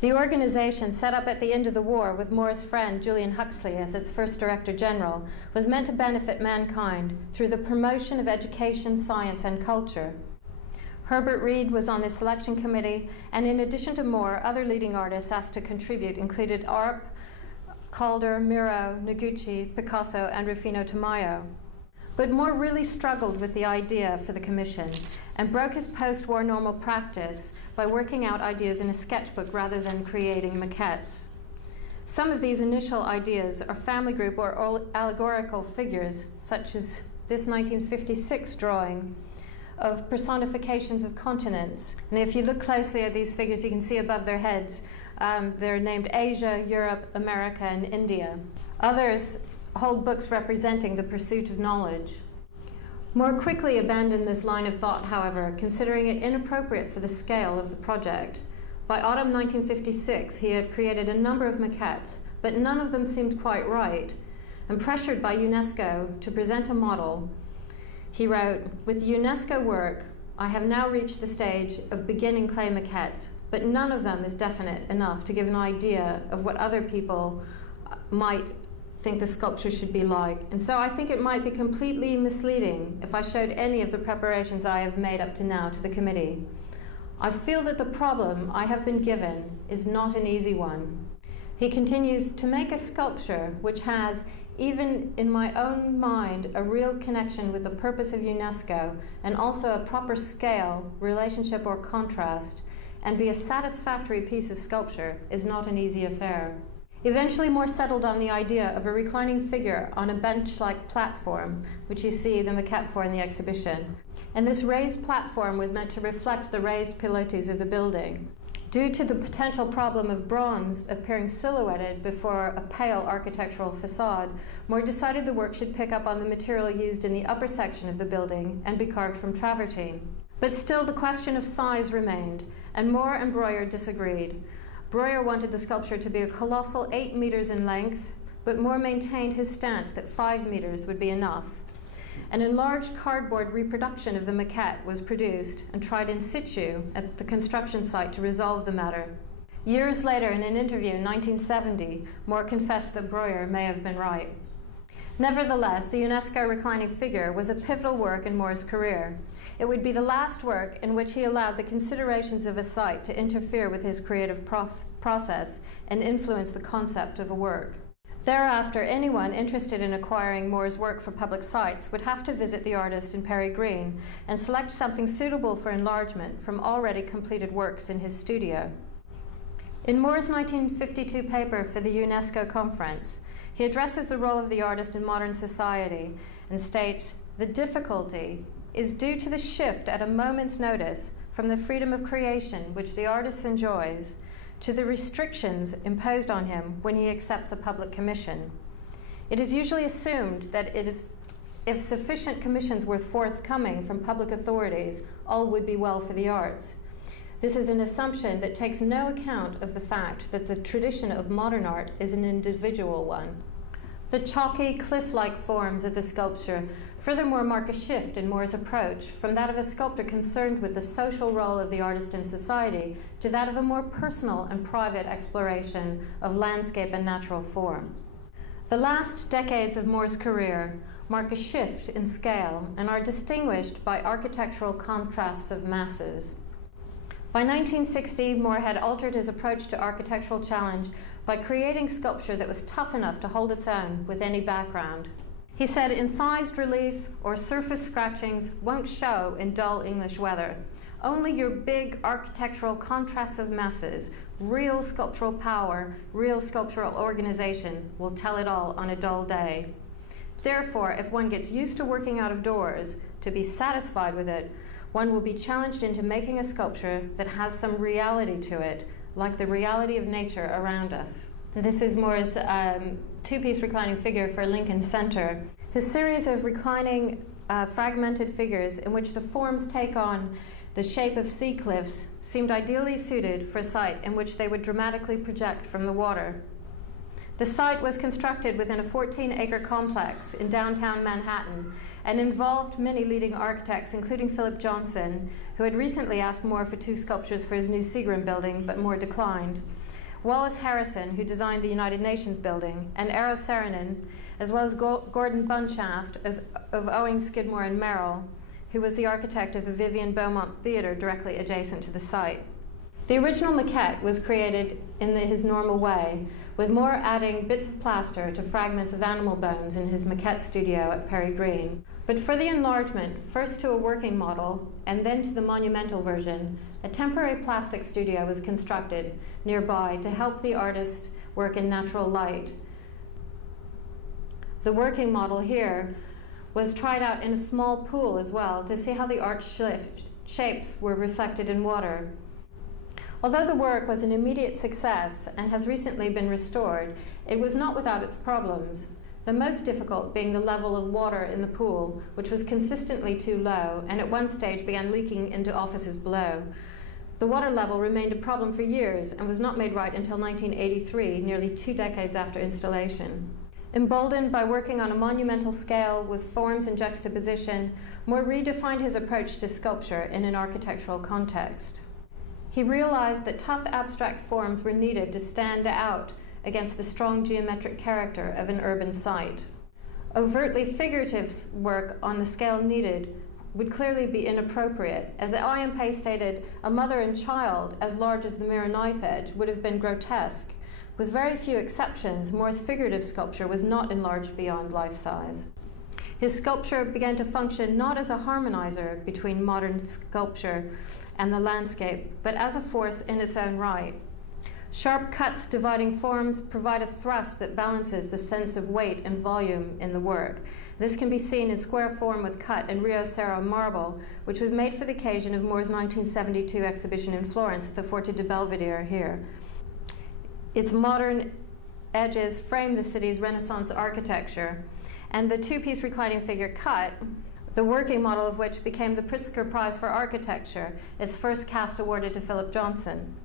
The organization, set up at the end of the war with More's friend Julian Huxley as its first Director General, was meant to benefit mankind through the promotion of education, science, and culture. Herbert Reed was on the selection committee, and in addition to Moore, other leading artists asked to contribute included Arp, Calder, Miro, Noguchi, Picasso, and Rufino Tamayo. But Moore really struggled with the idea for the commission and broke his post-war normal practice by working out ideas in a sketchbook rather than creating maquettes. Some of these initial ideas are family group or allegorical figures, such as this 1956 drawing of personifications of continents. And if you look closely at these figures, you can see above their heads, they're named Asia, Europe, America, and India. Others hold books representing the pursuit of knowledge. Moore quickly abandoned this line of thought, however, considering it inappropriate for the scale of the project. By autumn 1956, he had created a number of maquettes, but none of them seemed quite right. And pressured by UNESCO to present a model, he wrote, "With the UNESCO work, I have now reached the stage of beginning clay maquettes, but none of them is definite enough to give an idea of what other people might think the sculpture should be like. And so I think it might be completely misleading if I showed any of the preparations I have made up to now to the committee. I feel that the problem I have been given is not an easy one." He continues, "To make a sculpture which has, even in my own mind, a real connection with the purpose of UNESCO and also a proper scale, relationship, or contrast, and be a satisfactory piece of sculpture is not an easy affair." Eventually, Moore settled on the idea of a reclining figure on a bench-like platform, which you see the maquette for in the exhibition. And this raised platform was meant to reflect the raised pilotis of the building. Due to the potential problem of bronze appearing silhouetted before a pale architectural facade, Moore decided the work should pick up on the material used in the upper section of the building and be carved from travertine. But still, the question of size remained, and Moore and Breuer disagreed. Breuer wanted the sculpture to be a colossal 8 meters in length, but Moore maintained his stance that 5 meters would be enough. An enlarged cardboard reproduction of the maquette was produced and tried in situ at the construction site to resolve the matter. Years later, in an interview in 1970, Moore confessed that Breuer may have been right. Nevertheless, the UNESCO reclining figure was a pivotal work in Moore's career. It would be the last work in which he allowed the considerations of a site to interfere with his creative process and influence the concept of a work. Thereafter, anyone interested in acquiring Moore's work for public sites would have to visit the artist in Perry Green and select something suitable for enlargement from already completed works in his studio. In Moore's 1952 paper for the UNESCO conference, he addresses the role of the artist in modern society and states, "The difficulty is due to the shift at a moment's notice from the freedom of creation which the artist enjoys to the restrictions imposed on him when he accepts a public commission. It is usually assumed that if sufficient commissions were forthcoming from public authorities, all would be well for the arts. This is an assumption that takes no account of the fact that the tradition of modern art is an individual one." The chalky, cliff-like forms of the sculpture furthermore mark a shift in Moore's approach from that of a sculptor concerned with the social role of the artist in society to that of a more personal and private exploration of landscape and natural form. The last decades of Moore's career mark a shift in scale and are distinguished by architectural contrasts of masses. By 1960, Moore had altered his approach to architectural challenge by creating sculpture that was tough enough to hold its own with any background. He said, "Incised relief or surface scratchings won't show in dull English weather. Only your big architectural contrasts of masses, real sculptural power, real sculptural organization will tell it all on a dull day. Therefore, if one gets used to working out of doors, to be satisfied with it, one will be challenged into making a sculpture that has some reality to it, like the reality of nature around us." This is Moore's two-piece reclining figure for Lincoln Center. His series of reclining fragmented figures in which the forms take on the shape of sea cliffs seemed ideally suited for a site in which they would dramatically project from the water. The site was constructed within a 14-acre complex in downtown Manhattan and involved many leading architects, including Philip Johnson, who had recently asked Moore for 2 sculptures for his new Seagram building, but Moore declined. Wallace Harrison, who designed the United Nations building, and Eero Saarinen, as well as Gordon Bunshaft of Owing, Skidmore and Merrill, who was the architect of the Vivian Beaumont Theatre directly adjacent to the site. The original maquette was created in his normal way, with Moore adding bits of plaster to fragments of animal bones in his maquette studio at Perry Green. But for the enlargement, first to a working model and then to the monumental version, a temporary plastic studio was constructed nearby to help the artist work in natural light. The working model here was tried out in a small pool as well to see how the arch shapes were reflected in water. Although the work was an immediate success and has recently been restored, it was not without its problems, the most difficult being the level of water in the pool, which was consistently too low and at one stage began leaking into offices below. The water level remained a problem for years and was not made right until 1983, nearly 2 decades after installation. Emboldened by working on a monumental scale with forms and juxtaposition, Moore redefined his approach to sculpture in an architectural context. He realized that tough abstract forms were needed to stand out against the strong geometric character of an urban site. Overtly figurative work on the scale needed would clearly be inappropriate. As the IMP stated, a mother and child as large as the mirror knife edge would have been grotesque. With very few exceptions, Moore's figurative sculpture was not enlarged beyond life size. His sculpture began to function not as a harmonizer between modern sculpture and the landscape, but as a force in its own right. Sharp cuts dividing forms provide a thrust that balances the sense of weight and volume in the work. This can be seen in square form with cut in Rio Cerro marble, which was made for the occasion of Moore's 1972 exhibition in Florence at the Forte di Belvedere here. Its modern edges frame the city's Renaissance architecture, and the two-piece reclining figure cut, the working model of which became the Pritzker Prize for Architecture, its first cast awarded to Philip Johnson.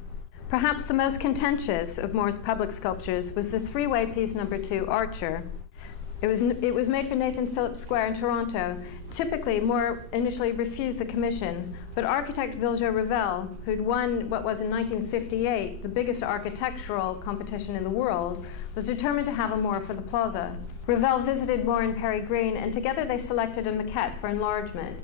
Perhaps the most contentious of Moore's public sculptures was the three-way piece number 2, Archer. It was made for Nathan Phillips Square in Toronto. Typically, Moore initially refused the commission, but architect Vilja Revel, who'd won what was in 1958 the biggest architectural competition in the world, was determined to have a Moore for the plaza. Revel visited Moore in Perry Green, and together they selected a maquette for enlargement.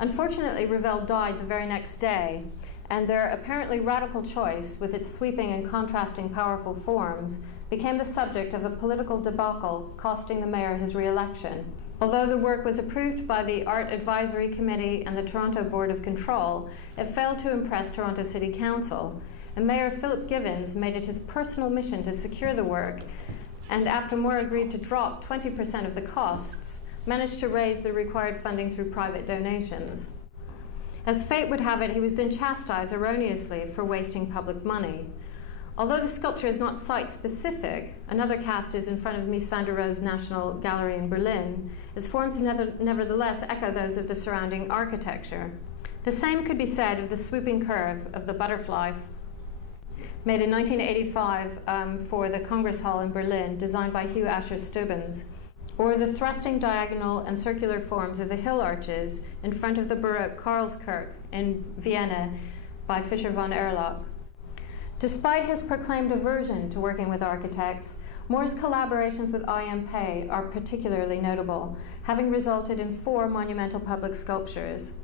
Unfortunately, Revel died the very next day, and their apparently radical choice, with its sweeping and contrasting powerful forms, became the subject of a political debacle, costing the mayor his re-election. Although the work was approved by the Art Advisory Committee and the Toronto Board of Control, it failed to impress Toronto City Council, and Mayor Philip Givens made it his personal mission to secure the work, and after Moore agreed to drop 20% of the costs, managed to raise the required funding through private donations. As fate would have it, he was then chastised erroneously for wasting public money. Although the sculpture is not site-specific, another cast is in front of Mies van der Rohe's National Gallery in Berlin, its forms nevertheless echo those of the surrounding architecture. The same could be said of the swooping curve of the butterfly, made in 1985 for the Congress Hall in Berlin, designed by Hugh Asher Stubbins, or the thrusting diagonal and circular forms of the hill arches in front of the Baroque Karlskirche in Vienna by Fischer von Erlach. Despite his proclaimed aversion to working with architects, Moore's collaborations with IMP are particularly notable, having resulted in 4 monumental public sculptures.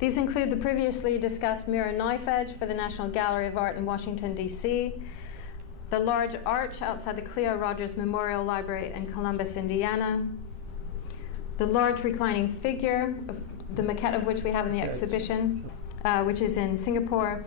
These include the previously discussed mirror knife edge for the National Gallery of Art in Washington, D.C., the large arch outside the Cleo Rogers Memorial Library in Columbus, Indiana, the large reclining figure, the maquette of which we have in the exhibition, which is in Singapore,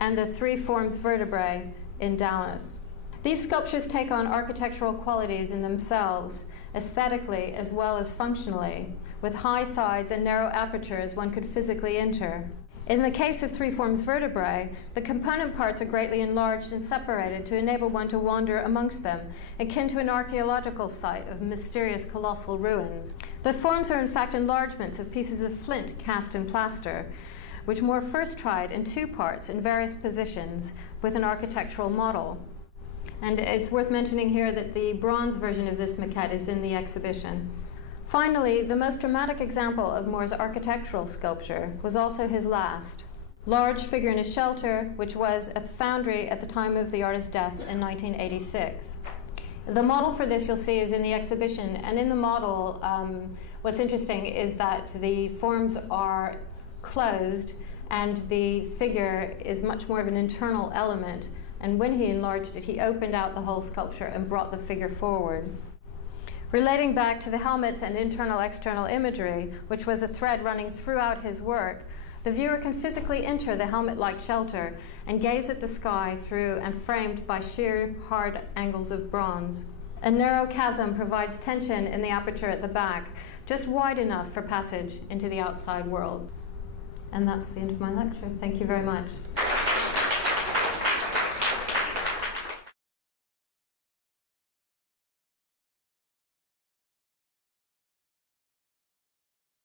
and the 3 forms vertebrae in Dallas. These sculptures take on architectural qualities in themselves, aesthetically as well as functionally, with high sides and narrow apertures one could physically enter. In the case of 3 forms vertebrae, the component parts are greatly enlarged and separated to enable one to wander amongst them, akin to an archaeological site of mysterious colossal ruins. The forms are in fact enlargements of pieces of flint cast in plaster, which Moore first tried in 2 parts in various positions with an architectural model. And it's worth mentioning here that the bronze version of this maquette is in the exhibition. Finally, the most dramatic example of Moore's architectural sculpture was also his last. large figure in a shelter, which was at the foundry at the time of the artist's death in 1986. The model for this you'll see is in the exhibition, and in the model, what's interesting is that the forms are closed and the figure is much more of an internal element, and when he enlarged it, he opened out the whole sculpture and brought the figure forward. Relating back to the helmets and internal-external imagery, which was a thread running throughout his work, the viewer can physically enter the helmet-like shelter and gaze at the sky through and framed by sheer, hard angles of bronze. A narrow chasm provides tension in the aperture at the back, just wide enough for passage into the outside world. And that's the end of my lecture. Thank you very much.